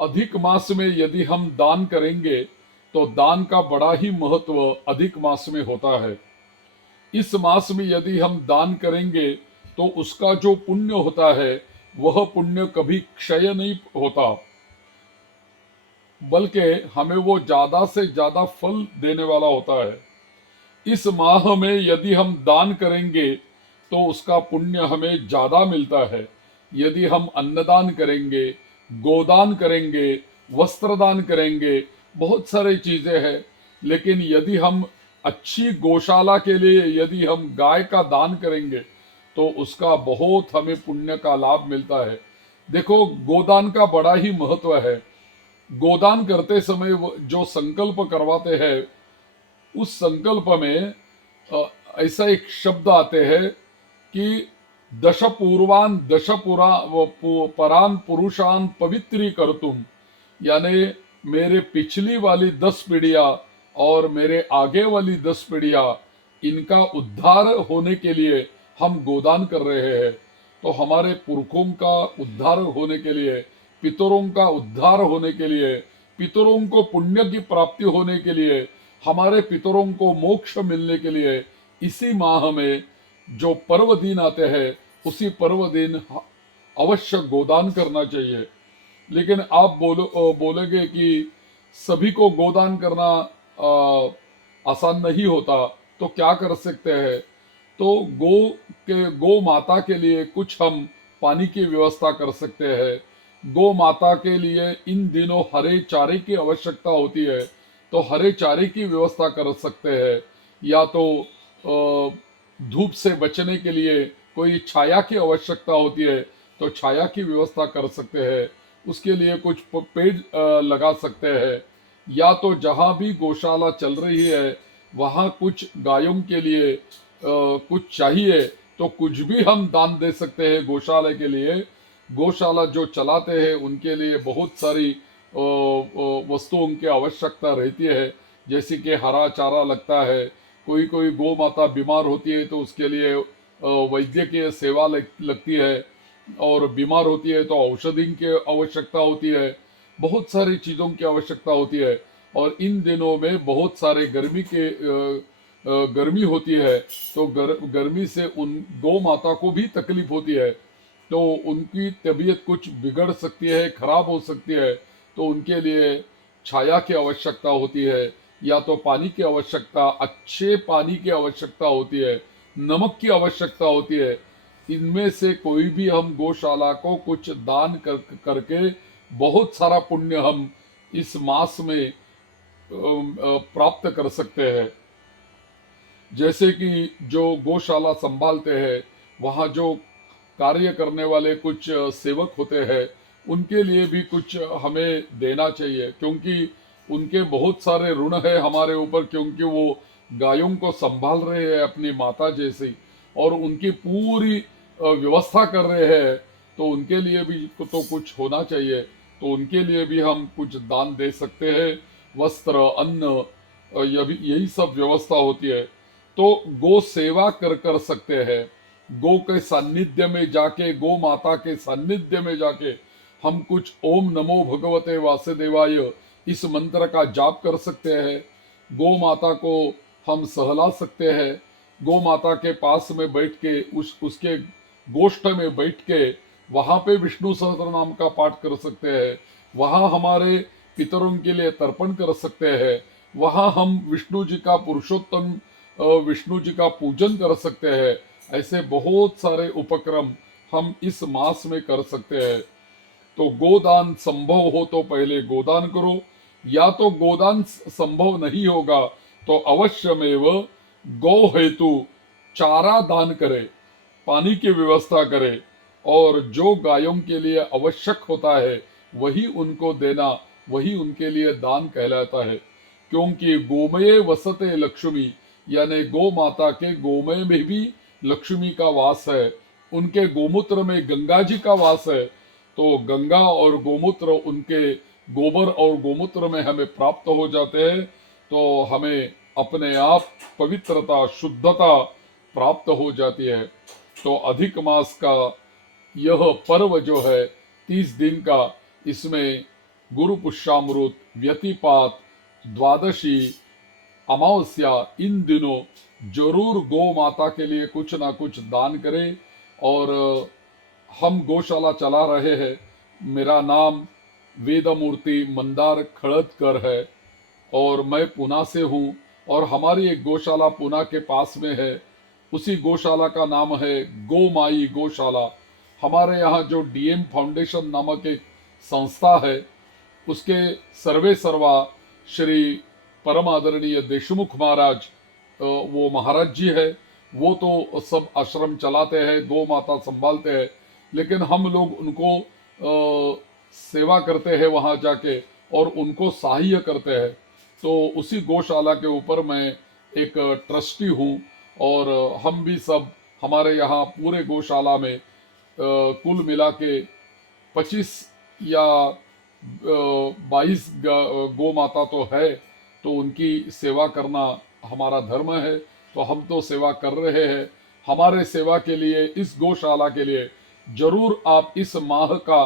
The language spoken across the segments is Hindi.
अधिक मास में यदि हम दान करेंगे तो दान का बड़ा ही महत्व अधिक मास में होता है। इस मास में यदि हम दान करेंगे तो उसका जो पुण्य होता है वह पुण्य कभी क्षय नहीं होता, बल्कि हमें वो ज्यादा से ज्यादा फल देने वाला होता है। इस माह में यदि हम दान करेंगे तो उसका पुण्य हमें ज्यादा मिलता है। यदि हम अन्नदान करेंगे, गोदान करेंगे, वस्त्रदान करेंगे, बहुत सारी चीजें हैं, लेकिन यदि हम अच्छी गौशाला के लिए यदि हम गाय का दान करेंगे तो उसका बहुत हमें पुण्य का लाभ मिलता है। देखो, गोदान का बड़ा ही महत्व है। गोदान करते समय जो संकल्प करवाते हैं, उस संकल्प में अ, ऐसा एक शब्द आते हैं कि दश पूर्वान दश परान पुरुषान पवित्री कर तुम, यानी मेरे पिछली वाली 10 पीढ़ियां और मेरे आगे वाली 10 पीढ़ियां, इनका उद्धार होने के लिए हम गोदान कर रहे हैं। तो हमारे पुरखों का उद्धार होने के लिए, पितरों का उद्धार होने के लिए, पितरों को पुण्य की प्राप्ति होने के लिए, हमारे पितरों को मोक्ष मिलने के लिए इसी माह में जो पर्व दिन आते हैं उसी पर्व दिन अवश्य गोदान करना चाहिए। लेकिन आप बोलोगे कि सभी को गोदान करना आसान नहीं होता, तो क्या कर सकते हैं? तो गो माता के लिए कुछ हम पानी की व्यवस्था कर सकते हैं। गो माता के लिए इन दिनों हरे चारे की आवश्यकता होती है, तो हरे चारे की व्यवस्था कर सकते हैं। या तो धूप से बचने के लिए कोई छाया की आवश्यकता होती है, तो छाया की व्यवस्था कर सकते हैं। उसके लिए कुछ पेड़ लगा सकते हैं। या तो जहाँ भी गौशाला चल रही है वहाँ कुछ गायों के लिए कुछ चाहिए तो कुछ भी हम दान दे सकते हैं गौशाला के लिए। गौशाला जो चलाते हैं उनके लिए बहुत सारी वस्तुओं की आवश्यकता रहती है, जैसे कि हरा चारा लगता है। कोई कोई गौ माता बीमार होती है तो उसके लिए वैद्यकीय सेवा लगती है, और बीमार होती है तो औषधि की आवश्यकता होती है। बहुत सारी चीज़ों की आवश्यकता होती है। और इन दिनों में बहुत सारे गर्मी होती है, तो गर्मी से उन गौ माता को भी तकलीफ होती है, तो उनकी तबीयत कुछ बिगड़ सकती है, खराब हो सकती है। तो उनके लिए छाया की आवश्यकता होती है, या तो पानी की आवश्यकता, अच्छे पानी की आवश्यकता होती है, नमक की आवश्यकता होती है। इनमें से कोई भी हम गौशाला को कुछ दान करके बहुत सारा पुण्य हम इस मास में प्राप्त कर सकते हैं। जैसे कि जो गौशाला संभालते हैं वहाँ जो कार्य करने वाले कुछ सेवक होते हैं, उनके लिए भी कुछ हमें देना चाहिए, क्योंकि उनके बहुत सारे ऋण है हमारे ऊपर, क्योंकि वो गायों को संभाल रहे हैं अपनी माता जैसी, और उनकी पूरी व्यवस्था कर रहे हैं। तो उनके लिए भी तो कुछ होना चाहिए, तो उनके लिए भी हम कुछ दान दे सकते हैं। वस्त्र, अन्न, यही सब व्यवस्था होती है। तो गो सेवा कर सकते हैं। गो के सानिध्य में जाके, गो माता के सानिध्य में जाके हम कुछ ओम नमो भगवते वासुदेवाय इस मंत्र का जाप कर सकते हैं। गो माता को हम सहला सकते हैं। गो माता के पास में बैठ के उसके गोष्ठ में बैठ के वहां पे विष्णु सहस्त्र नाम का पाठ कर सकते हैं। वहां हमारे पितरों के लिए तर्पण कर सकते हैं। वहां हम विष्णु जी का पुरुषोत्तम विष्णु जी का पूजन कर सकते हैं। ऐसे बहुत सारे उपक्रम हम इस मास में कर सकते हैं। तो गोदान संभव हो तो पहले गोदान करो, या तो गोदान संभव नहीं होगा तो अवश्यमेव गौ हेतु चारा दान करे, पानी की व्यवस्था करे, और जो गायों के लिए आवश्यक होता है वही उनको देना, वही उनके लिए दान कहलाता है। क्योंकि गोमये वसते लक्ष्मी, यानी गौ माता के गोमय में भी लक्ष्मी का वास है, उनके गोमूत्र में गंगा जी का वास है। तो गंगा और गोमूत्र, उनके गोबर और गोमूत्र में हमें प्राप्त हो जाते हैं, तो हमें अपने आप पवित्रता, शुद्धता प्राप्त हो जाती है। तो अधिक मास का यह पर्व जो है 30 दिन का, इसमें गुरु पुष्यामृत, व्यतिपात, द्वादशी, अमावस्या, इन दिनों जरूर गौ माता के लिए कुछ ना कुछ दान करें। और हम गौशाला चला रहे हैं। मेरा नाम वेदमूर्ति मंदार खड़दकर है और मैं पुणे से हूँ। और हमारी एक गौशाला पुणे के पास में है। उसी गौशाला का नाम है गो माई गौशाला। हमारे यहाँ जो डीएम फाउंडेशन नामक एक संस्था है, उसके सर्वे सर्वा श्री परम आदरणीय देशमुख महाराज, वो महाराज जी है। वो तो सब आश्रम चलाते हैं, गौ माता संभालते हैं, लेकिन हम लोग उनको सेवा करते हैं वहाँ जाके और उनको सहाय्य करते हैं। तो उसी गौशाला के ऊपर मैं एक ट्रस्टी हूँ। और हम भी सब हमारे यहाँ पूरे गौशाला में कुल मिला के 25 या 22 गौ माता तो है। तो उनकी सेवा करना हमारा धर्म है, तो हम तो सेवा कर रहे हैं। हमारे सेवा के लिए, इस गौशाला के लिए जरूर आप इस माह का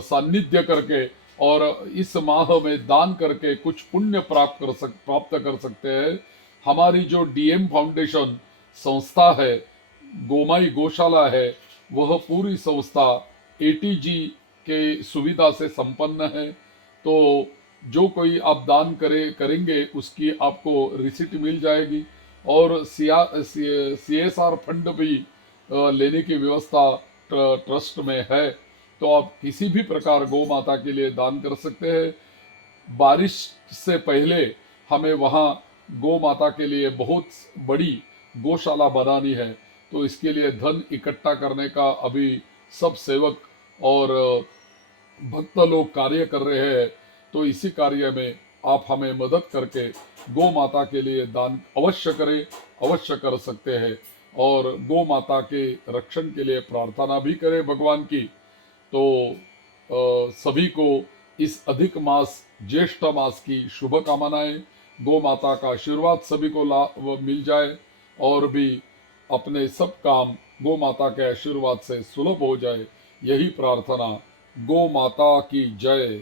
सानिध्य करके और इस माह में दान करके कुछ पुण्य प्राप्त कर सकते हैं। हमारी जो डीएम फाउंडेशन संस्था है, गोमाई गौशाला है, वह पूरी संस्था एटीजी के सुविधा से संपन्न है। तो जो कोई आप दान करेंगे उसकी आपको रिसिट मिल जाएगी। और सीएसआर फंड भी लेने की व्यवस्था ट्रस्ट में है। तो आप किसी भी प्रकार गौ माता के लिए दान कर सकते हैं। बारिश से पहले हमें वहाँ गौ माता के लिए बहुत बड़ी गौशाला बनानी है। तो इसके लिए धन इकट्ठा करने का अभी सब सेवक और भक्त लोग कार्य कर रहे हैं। तो इसी कार्य में आप हमें मदद करके गौ माता के लिए दान अवश्य करें, अवश्य कर सकते हैं। और गौ माता के रक्षण के लिए प्रार्थना भी करें भगवान की। तो सभी को इस अधिक मास, ज्येष्ठ मास की शुभकामनाएं। गौ माता का आशीर्वाद सभी को मिल जाए और भी अपने सब काम गौ माता के आशीर्वाद से सुलभ हो जाए, यही प्रार्थना। गौ माता की जय।